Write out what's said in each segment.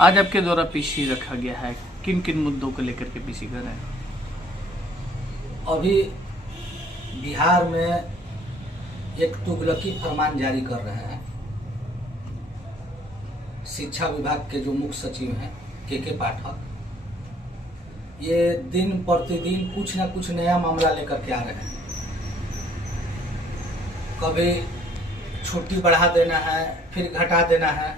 आज आपके द्वारा पीसी रखा गया है, किन किन मुद्दों को लेकर के पीसी कर रहे हैं? अभी बिहार में एक तुगलकी फरमान जारी कर रहे हैं शिक्षा विभाग के जो मुख्य सचिव हैं के पाठक। ये दिन प्रतिदिन कुछ न कुछ नया मामला लेकर के आ रहे हैं। कभी छुट्टी बढ़ा देना है, फिर घटा देना है।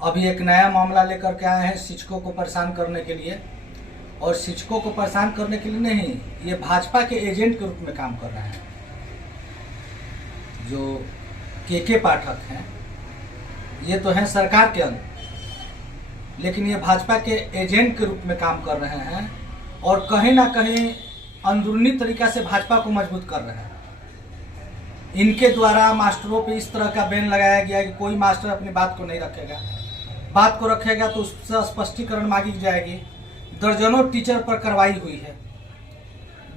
अभी एक नया मामला लेकर के आए हैं शिक्षकों को परेशान करने के लिए, और शिक्षकों को परेशान करने के लिए नहीं, ये भाजपा के एजेंट के रूप में काम कर रहे हैं। जो के पाठक हैं ये तो हैं सरकार के अंदर, लेकिन ये भाजपा के एजेंट के रूप में काम कर रहे हैं और कहीं ना कहीं अंदरूनी तरीका से भाजपा को मजबूत कर रहे हैं। इनके द्वारा मास्टरों पे इस तरह का बैन लगाया गया कि कोई मास्टर अपनी बात को नहीं रखेगा, बात को रखेगा तो उससे स्पष्टीकरण मांगी जाएगी। दर्जनों टीचर पर कार्रवाई हुई है।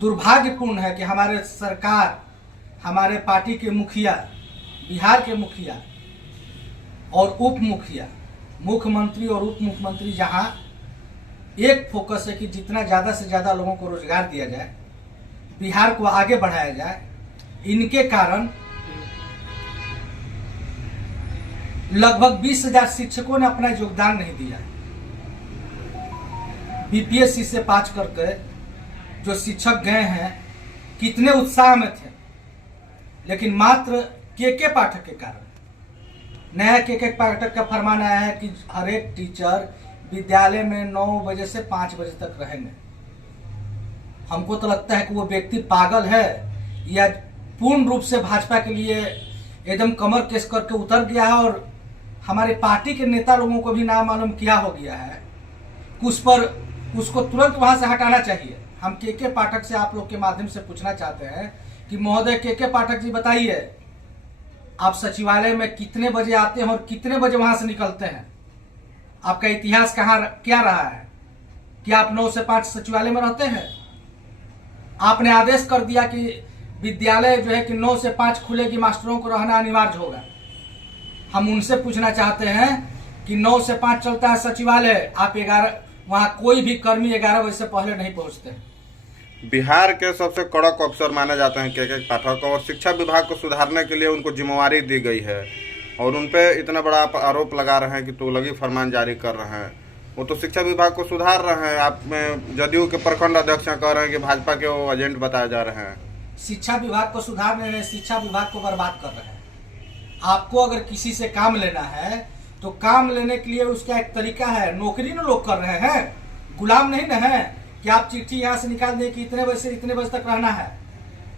दुर्भाग्यपूर्ण है कि हमारे सरकार, हमारे पार्टी के मुखिया, बिहार के मुखिया और उप मुखिया, मुख्यमंत्री और उप मुख्यमंत्री जहां एक फोकस है कि जितना ज़्यादा से ज़्यादा लोगों को रोजगार दिया जाए, बिहार को आगे बढ़ाया जाए, इनके कारण लगभग 20,000 शिक्षकों ने अपना योगदान नहीं दिया। बीपीएससी से पास करके जो शिक्षक गए हैं कितने उत्साह में थे, लेकिन मात्र के पाठक के कारण। नया के पाठक का फरमान आया है कि हर एक टीचर विद्यालय में 9 बजे से 5 बजे तक रहेंगे। हमको तो लगता है कि वो व्यक्ति पागल है या पूर्ण रूप से भाजपा के लिए एकदम कमर कस करके उतर गया है, और हमारे पार्टी के नेता लोगों को भी ना मालूम क्या हो गया है। उस पर उसको तुरंत वहां से हटाना चाहिए। हम के पाठक से आप लोग के माध्यम से पूछना चाहते हैं कि महोदय के पाठक जी बताइए, आप सचिवालय में कितने बजे आते हैं और कितने बजे वहां से निकलते हैं? आपका इतिहास क्या रहा है? क्या आप 9 से 5 सचिवालय में रहते हैं? आपने आदेश कर दिया कि विद्यालय जो है कि 9 से 5 खुलेगी, मास्टरों को रहना अनिवार्य होगा। हम उनसे पूछना चाहते हैं कि 9 से 5 चलता है सचिवालय, आप 11 वहां कोई भी कर्मी 11 बजे से पहले नहीं पहुंचते। बिहार के सबसे कड़क अफसर माने जाते हैं के पाठक, और शिक्षा विभाग को सुधारने के लिए उनको जिम्मेवारी दी गई है, और उन पे इतना बड़ा आरोप लगा रहे हैं कि तुगलकी फरमान जारी कर रहे हैं। वो तो शिक्षा विभाग को सुधार रहे हैं, आप में जदयू के प्रखंड अध्यक्ष कह रहे हैं कि भाजपा के वो एजेंट बताए जा रहे हैं। शिक्षा विभाग को सुधार नहीं रहे, शिक्षा विभाग को बर्बाद कर रहे हैं। आपको अगर किसी से काम लेना है तो काम लेने के लिए उसका एक तरीका है। नौकरी ना लोग कर रहे हैं, गुलाम नहीं ना है कि आप चिट्ठी यहाँ से निकाल दें कि इतने बजे से इतने बजे तक रहना है।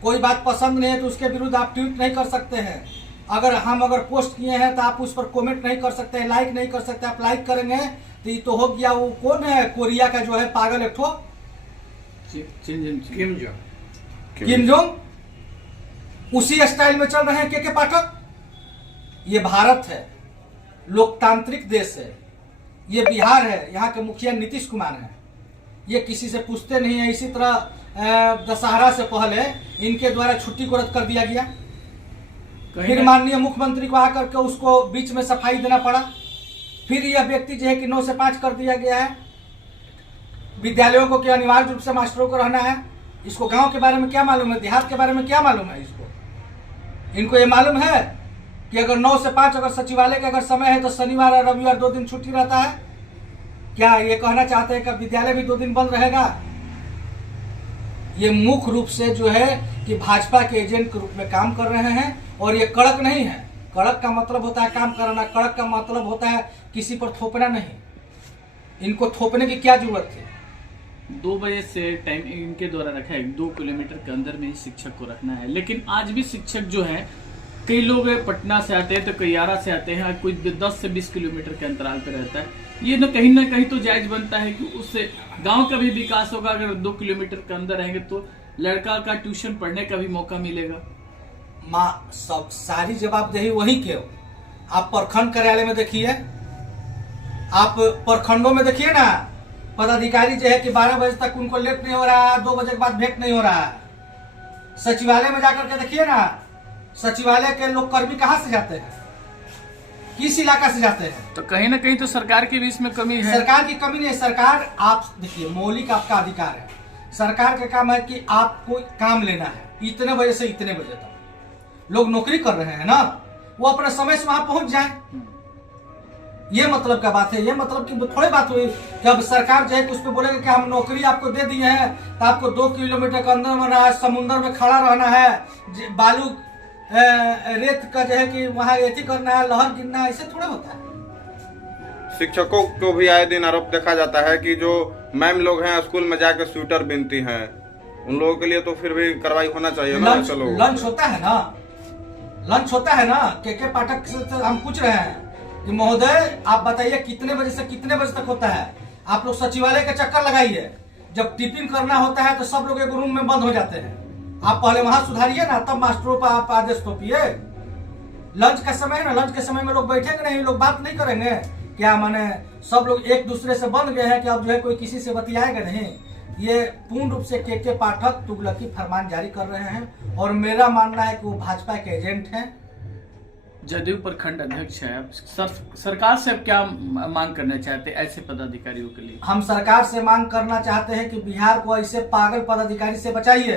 कोई बात पसंद नहीं है तो उसके विरुद्ध आप ट्वीट नहीं कर सकते हैं। अगर पोस्ट किए हैं तो आप उस पर कमेंट नहीं कर सकते हैं, लाइक नहीं कर सकते। आप लाइक करेंगे तो ये तो हो गया, वो कौन है कोरिया का जो है पागल एक ठो किम जोंग, उसी स्टाइल में चल रहे हैं के पाठक। ये भारत है, लोकतांत्रिक देश है, ये बिहार है, यहाँ के मुखिया नीतीश कुमार हैं। ये किसी से पूछते नहीं है। इसी तरह दशहरा से पहले इनके द्वारा छुट्टी को रद्द कर दिया गया, फिर माननीय मुख्यमंत्री को आकर के उसको बीच में सफाई देना पड़ा। फिर यह व्यक्ति जो है कि 9 से 5 कर दिया गया है। विद्यालयों को क्या अनिवार्य रूप से मास्टरों को रहना है? इसको गांव के बारे में क्या मालूम है? देहात के बारे में क्या मालूम है? इनको ये मालूम है कि अगर 9 से 5 अगर सचिवालय का अगर समय है तो शनिवार और रविवार 2 दिन छुट्टी रहता है। क्या ये कहना चाहते हैं कि विद्यालय भी 2 दिन बंद रहेगा? ये मुख्य रूप से जो है कि भाजपा के एजेंट के रूप में काम कर रहे हैं, और ये कड़क नहीं है। कड़क का मतलब होता है काम कराना, कड़क का मतलब होता है किसी पर थोपना नहीं। इनको थोपने की क्या जरूरत थी? 2 बजे से टाइम इनके द्वारा रखा है, 2 किलोमीटर के अंदर में ही शिक्षक को रखना है। लेकिन आज भी शिक्षक जो है, कई लोग पटना से आते हैं तो कई आरा से आते हैं, कोई 10 से 20 किलोमीटर के अंतराल पे रहता है। ये ना कहीं तो जायज बनता है कि उससे गांव का भी विकास होगा। अगर 2 किलोमीटर के अंदर रहेंगे तो लड़का का ट्यूशन पढ़ने का भी मौका मिलेगा। माँ सब सारी जवाबदेही वही के हो। आप प्रखंड कार्यालय में देखिए, आप प्रखंडों में देखिए ना, पदाधिकारी जो है कि 12 बजे तक उनको लेट नहीं हो रहा है, 2 बजे के बाद भेंट नहीं हो रहा है। सचिवालय में जाकर के देखिए ना, सचिवालय के लोग कर्मी कहाँ से जाते हैं? किस इलाका से जाते हैं। तो कहीं ना कहीं तो सरकार की भी इसमें कमी है। सरकार की कमी नहीं है। सरकार, आप देखिए, मौलिक आपका अधिकार है। सरकार का काम है कि आपको काम लेना है, इतने बजे से इतने बजे तक। लोग नौकरी कर रहे हैं ना, वो अपने समय से वहां पहुंच जाए। ये मतलब क्या बात है? ये मतलब की थोड़ी बात हुई कि अब सरकार जो है कुछ पे बोलेगा कि हम नौकरी आपको दे दिए हैं तो आपको 2 किलोमीटर के अंदर में रहना है, समुद्र में खड़ा रहना है, बालू रेत का जो है कि वहां एथी करना है, लहर गिरना है। ऐसे थोड़ा होता है। शिक्षकों को भी आए दिन आरोप देखा जाता है कि जो मैम लोग हैं स्कूल में जाकर स्वेटर बिनती हैं, उन लोगों के लिए तो फिर भी कार्रवाई होना चाहिए ना। चलो लंच होता है ना, लंच होता है ना। के पाठक से हम पूछ रहे हैं कि महोदय आप बताइए कितने बजे से कितने बजे तक होता है। आप लोग सचिवालय का चक्कर लगाइए, जब टिफिन करना होता है तो सब लोग एक रूम में बंद हो जाते हैं। आप पहले वहां सुधारिए ना, तब मास्टरों पर आप आदेश थोपिए। लंच का समय है ना, लंच के समय में लोग बैठेंगे नहीं, लोग बात नहीं करेंगे क्या? माने सब लोग एक दूसरे से बंध गए हैं कि अब जो है कोई किसी से बतियाएगा नहीं। ये पूर्ण रूप से के पाठक तुगलकी फरमान जारी कर रहे हैं और मेरा मानना है कि वो भाजपा के एजेंट हैं। जदयू प्रखंड अध्यक्ष है, सरकार से अब क्या मांग करना चाहते हैं ऐसे पदाधिकारियों के लिए? हम सरकार से मांग करना चाहते हैं कि बिहार को ऐसे पागल पदाधिकारी से बचाइए,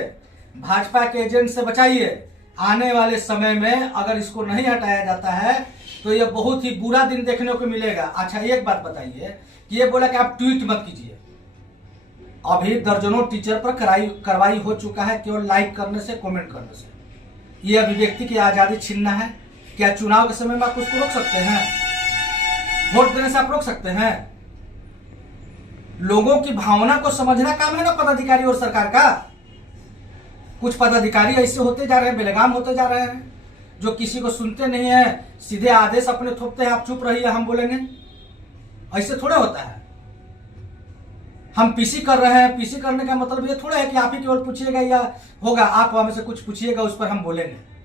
भाजपा के एजेंट से बचाइए। आने वाले समय में अगर इसको नहीं हटाया जाता है तो ये बहुत ही बुरा दिन देखने को मिलेगा। अच्छा एक बात बताइए कि ये बोला कि आप ट्वीट मत कीजिए, अभी दर्जनों टीचर पर कार्रवाई हो चुका है केवल लाइक करने से, कमेंट करने से। ये अभिव्यक्ति की आजादी छीनना है। क्या चुनाव के समय में आप उसको रोक सकते हैं? वोट देने से आप रोक सकते हैं? लोगों की भावना को समझना काम है ना पदाधिकारी और सरकार का। कुछ पदाधिकारी ऐसे होते जा रहे हैं, बेलगाम होते जा रहे हैं, जो किसी को सुनते नहीं है, सीधे आदेश अपने थोपते हैं, आप चुप रहिए हम बोलेंगे। ऐसे थोड़ा होता है। हम पीसी कर रहे हैं, पीसी करने का मतलब ये थोड़ा है कि आप ही केवल पूछिएगा या होगा, आप हमें से कुछ पूछिएगा उस पर हम बोलेंगे।